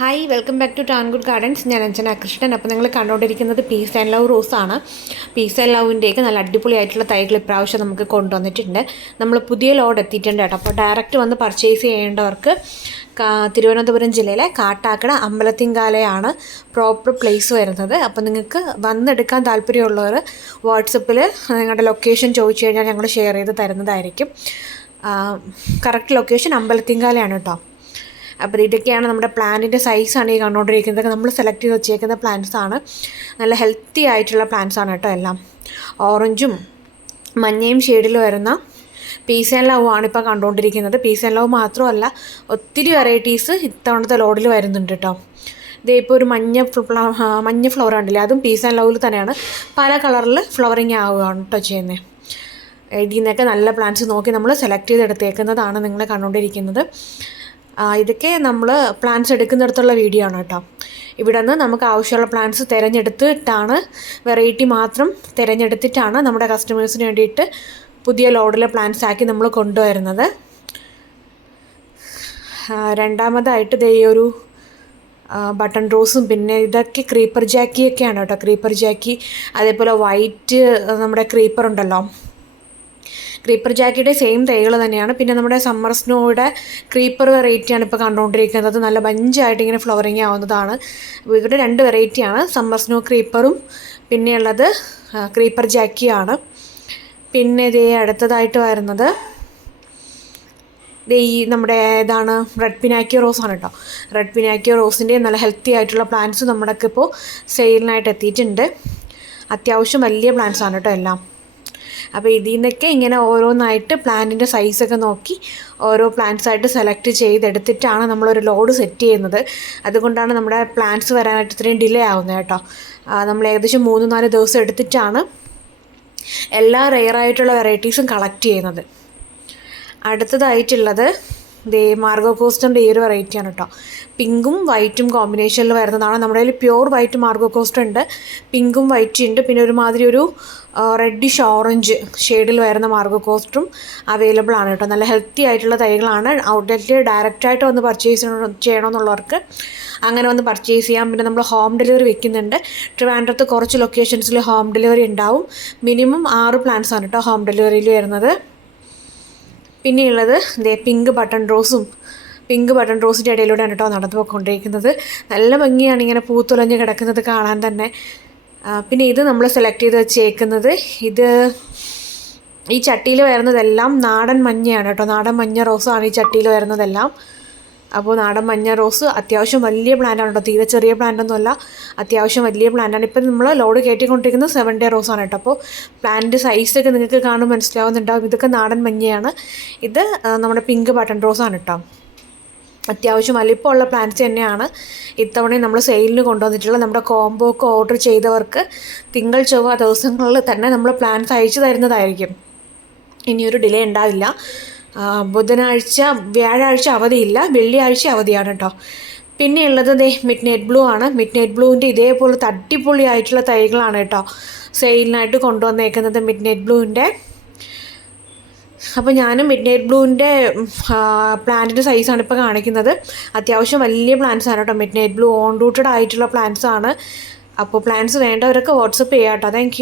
Hi welcome back to ടാൻഗുഡ് gardens. ഞാൻ അഞ്ജന കൃഷ്ണൻ. അപ്പോൾ നിങ്ങൾ കണ്ടുകൊണ്ടിരിക്കുന്നത് പീസ് ആൻഡ് ലവ് റോസാണ്. പീസ് ആൻഡ് ലവിൻ്റെയൊക്കെ നല്ല അടിപൊളിയായിട്ടുള്ള തൈകൾ ഇപ്രാവശ്യം നമുക്ക് കൊണ്ടുവന്നിട്ടുണ്ട്. നമ്മൾ പുതിയ ലോഡ് എത്തിയിട്ടുണ്ട് കേട്ടോ. അപ്പോൾ ഡയറക്റ്റ് വന്ന് പർച്ചേസ് ചെയ്യേണ്ടവർക്ക് തിരുവനന്തപുരം ജില്ലയിലെ കാട്ടാക്കട അമ്പലത്തിങ്കാലയാണ് പ്രോപ്പർ പ്ലേസ് വരുന്നത്. അപ്പോൾ നിങ്ങൾക്ക് വന്നെടുക്കാൻ താല്പര്യമുള്ളവർ വാട്സപ്പിൽ നിങ്ങളുടെ ലൊക്കേഷൻ ചോദിച്ചു കഴിഞ്ഞാൽ ഞങ്ങൾ ഷെയർ ചെയ്ത് തരുന്നതായിരിക്കും. കറക്റ്റ് ലൊക്കേഷൻ അമ്പലത്തിങ്കാലയാണ് കേട്ടോ. അപ്പോൾ ഇതൊക്കെയാണ് നമ്മുടെ പ്ലാന്റിൻ്റെ സൈസാണ് ഈ കണ്ടുകൊണ്ടിരിക്കുന്നത്. നമ്മൾ സെലക്ട് ചെയ്ത് വെച്ചേക്കുന്ന പ്ലാന്റ്സാണ്. നല്ല ഹെൽത്തി ആയിട്ടുള്ള പ്ലാന്റ്സാണ് കേട്ടോ. എല്ലാം ഓറഞ്ചും മഞ്ഞയും ഷെയ്ഡിൽ വരുന്ന പീസ് ആൻഡ് ലവ് ആണ് ഇപ്പോൾ കണ്ടുകൊണ്ടിരിക്കുന്നത്. പീസ് ആൻഡ് ലവ് മാത്രമല്ല, ഒത്തിരി വെറൈറ്റീസ് ഇത്തവണത്തെ ലോഡിൽ വരുന്നുണ്ട് കേട്ടോ. ഇതേ ഇപ്പോൾ ഒരു മഞ്ഞ ഫ്ലവർ ഉണ്ടല്ലേ, അതും പീസ് ആൻഡ് ലവിൽ തന്നെയാണ്. പല കളറിൽ ഫ്ലവറിങ് ആവുകയാണ് കേട്ടോ ചെയ്യുന്നത്. ഇതിൽ നിന്നൊക്കെ നല്ല പ്ലാന്റ്സ് നോക്കി നമ്മൾ സെലക്ട് ചെയ്തെടുത്തേക്കുന്നതാണ് നിങ്ങൾ കണ്ടുകൊണ്ടിരിക്കുന്നത്. ഇതൊക്കെ നമ്മൾ പ്ലാന്റ്സ് എടുക്കുന്നിടത്തുള്ള വീഡിയോ ആണ് കേട്ടോ. ഇവിടെ നിന്ന് നമുക്ക് ആവശ്യമുള്ള പ്ലാന്റ്സ് തിരഞ്ഞെടുത്തിട്ടാണ്, വെറൈറ്റി മാത്രം തിരഞ്ഞെടുത്തിട്ടാണ് നമ്മുടെ കസ്റ്റമേഴ്സിന് വേണ്ടിയിട്ട് പുതിയ ലോഡിലെ പ്ലാന്റ്സ് ആക്കി നമ്മൾ കൊണ്ടുവരുന്നത്. രണ്ടാമതായിട്ട് ദേ ഒരു ബട്ടൺ റോസും, പിന്നെ ഇതൊക്കെ ക്രീപ്പർ ജാക്കിയൊക്കെയാണ് കേട്ടോ. ക്രീപ്പർ ജാക്കി, അതേപോലെ വൈറ്റ് നമ്മുടെ ക്രീപ്പർ ഉണ്ടല്ലോ, ക്രീപ്പർ ജാക്കിയുടെ സെയിം തൈകൾ തന്നെയാണ്. പിന്നെ നമ്മുടെ സമ്മർ സ്നോയുടെ ക്രീപ്പർ വെറൈറ്റിയാണ് ഇപ്പോൾ കണ്ടുകൊണ്ടിരിക്കുന്നത്. നല്ല ബഞ്ചായിട്ട് ഇങ്ങനെ ഫ്ലവറിങ് ആവുന്നതാണ്. ഇവിടെ രണ്ട് വെറൈറ്റിയാണ്, സമ്മർ സ്നോ ക്രീപ്പറും പിന്നെയുള്ളത് ക്രീപ്പർ ജാക്കിയാണ്. പിന്നെ ഇതേ അടുത്തതായിട്ട് വരുന്നത് ഈ നമ്മുടെ ഇതാണ് റെഡ് പിനാക്കിയോ റോസാണ് കേട്ടോ. റെഡ് പിനാക്കിയോ റോസിൻ്റെ നല്ല ഹെൽത്തി ആയിട്ടുള്ള പ്ലാന്റ്സ് നമ്മുടെ ഇപ്പോൾ സെയിലിനായിട്ട് എത്തിയിട്ടുണ്ട്. അത്യാവശ്യം വലിയ പ്ലാന്റ്സ് ആണ് കേട്ടോ എല്ലാം. അപ്പോൾ ഇതിൽ നിന്നൊക്കെ ഇങ്ങനെ ഓരോന്നായിട്ട് പ്ലാന്റിൻ്റെ സൈസൊക്കെ നോക്കി ഓരോ പ്ലാന്റ്സായിട്ട് സെലക്ട് ചെയ്തെടുത്തിട്ടാണ് നമ്മളൊരു ലോഡ് സെറ്റ് ചെയ്യുന്നത്. അതുകൊണ്ടാണ് നമ്മുടെ പ്ലാന്റ്സ് വരാനായിട്ട് ഇത്രയും ഡിലേ ആവുന്നത് കേട്ടോ. നമ്മൾ ഏകദേശം 3-4 ദിവസം എടുത്തിട്ടാണ് എല്ലാ റെയറായിട്ടുള്ള വെറൈറ്റീസും കളക്ട് ചെയ്യുന്നത്. അടുത്തതായിട്ടുള്ളത് മാർഗോ കോസ്റ്ററിൻ്റെ ഈ ഒരു വെറൈറ്റിയാണ് കേട്ടോ. പിങ്കും വൈറ്റും കോമ്പിനേഷനിൽ വരുന്നതാണ്. നമ്മുടെ കയ്യിൽ പ്യുവർ വൈറ്റ് മാർഗോ കോസ്റ്റർ ഉണ്ട്, പിങ്കും വൈറ്റും ഉണ്ട്. പിന്നെ ഒരുമാതിരി ഒരു റെഡിഷ് ഓറഞ്ച് ഷെയ്ഡിൽ വരുന്ന മാർഗോ കോസ്റ്ററും അവൈലബിൾ ആണ് കേട്ടോ. നല്ല ഹെൽത്തി ആയിട്ടുള്ള തൈകളാണ്. ഔട്ട്ലെറ്റിൽ ഡയറക്റ്റായിട്ട് വന്ന് പർച്ചേസ് ചെയ്യണമെന്നുള്ളവർക്ക് അങ്ങനെ വന്ന് പർച്ചേസ് ചെയ്യാം. പിന്നെ നമ്മൾ ഹോം ഡെലിവറി വെക്കുന്നുണ്ട്. ട്രിവാൻഡ്രത്ത് കുറച്ച് ലൊക്കേഷൻസിൽ ഹോം ഡെലിവറി ഉണ്ടാവും. മിനിമം 6 പ്ലാന്റ്സ് ആണ് കേട്ടോ ഹോം ഡെലിവറിയിൽ വരുന്നത്. പിന്നെയുള്ളത് പിങ്ക് ബട്ടൺ റോസിൻ്റെ ഇടയിലൂടെയാണ് കേട്ടോ നടന്നു പോയിക്കൊണ്ടിരിക്കുന്നത്. നല്ല ഭംഗിയാണ് ഇങ്ങനെ പൂത്തുലഞ്ഞ് കിടക്കുന്നത് കാണാൻ തന്നെ. പിന്നെ ഇത് നമ്മൾ സെലക്ട് ചെയ്ത് വെച്ചേക്കുന്നത്, ഇത് ഈ ചട്ടിയിൽ വരുന്നതെല്ലാം നാടൻ മഞ്ഞയാണ് കേട്ടോ. നാടൻ മഞ്ഞ റോസാണ് ഈ ചട്ടിയിൽ വരുന്നതെല്ലാം. അപ്പോൾ നാടൻ മഞ്ഞ റോസ് അത്യാവശ്യം വലിയ പ്ലാന്റാണ് കേട്ടോ. തീരെ ചെറിയ പ്ലാന്റൊന്നുമല്ല, അത്യാവശ്യം വലിയ പ്ലാന്റാണ്. ഇപ്പം നമ്മൾ ലോഡ് കയറ്റിക്കൊണ്ടിരിക്കുന്നത് 7 ഡേ റോസാണ് കേട്ടോ. അപ്പോൾ പ്ലാന്റ് സൈസൊക്കെ നിങ്ങൾക്ക് കാണുമ്പോൾ മനസ്സിലാവുന്നുണ്ടാവും. ഇതൊക്കെ നാടൻ മഞ്ഞയാണ്. ഇത് നമ്മുടെ പിങ്ക് ബട്ടൺ റോസാണ് കേട്ടോ. അത്യാവശ്യം വലിപ്പമുള്ള പ്ലാന്റ്സ് തന്നെയാണ് ഇത്തവണയും നമ്മൾ സെയിലിന് കൊണ്ടുവന്നിട്ടുള്ളത്. നമ്മുടെ കോംബോ ഒക്കെ ഓർഡർ ചെയ്തവർക്ക് തിങ്കൾ ചൊവ്വ ദിവസങ്ങളിൽ തന്നെ നമ്മൾ പ്ലാന്റ്സ് അയച്ചു തരുന്നതായിരിക്കും. ഇനിയൊരു ഡിലേ ഉണ്ടാവില്ല. ബുധനാഴ്ച വ്യാഴാഴ്ച അവധിയില്ല, വെള്ളിയാഴ്ച അവധിയാണ് കേട്ടോ. പിന്നെയുള്ളത് മിഡ് നൈറ്റ് ബ്ലൂ ആണ്. മിഡ് നൈറ്റ് ബ്ലൂവിൻ്റെ ഇതേപോലത്തെ അടിപൊളിയായിട്ടുള്ള തൈകളാണ് കേട്ടോ സെയിലിനായിട്ട് കൊണ്ടുവന്നേക്കുന്നത്, മിഡ് നൈറ്റ് ബ്ലൂവിൻ്റെ. അപ്പോൾ ഞാനും മിഡ് നൈറ്റ് ബ്ലൂവിൻ്റെ പ്ലാന്റിൻ്റെ സൈസാണ് ഇപ്പോൾ കാണിക്കുന്നത്. അത്യാവശ്യം വലിയ പ്ലാന്റ്സ് ആണ് കേട്ടോ. Mid night blue on rooted ആയിട്ടുള്ള പ്ലാന്റ്സ് ആണ്. അപ്പോൾ പ്ലാന്റ്സ് വേണ്ടവരൊക്കെ വാട്സപ്പ് ചെയ്യാം കേട്ടോ. താങ്ക്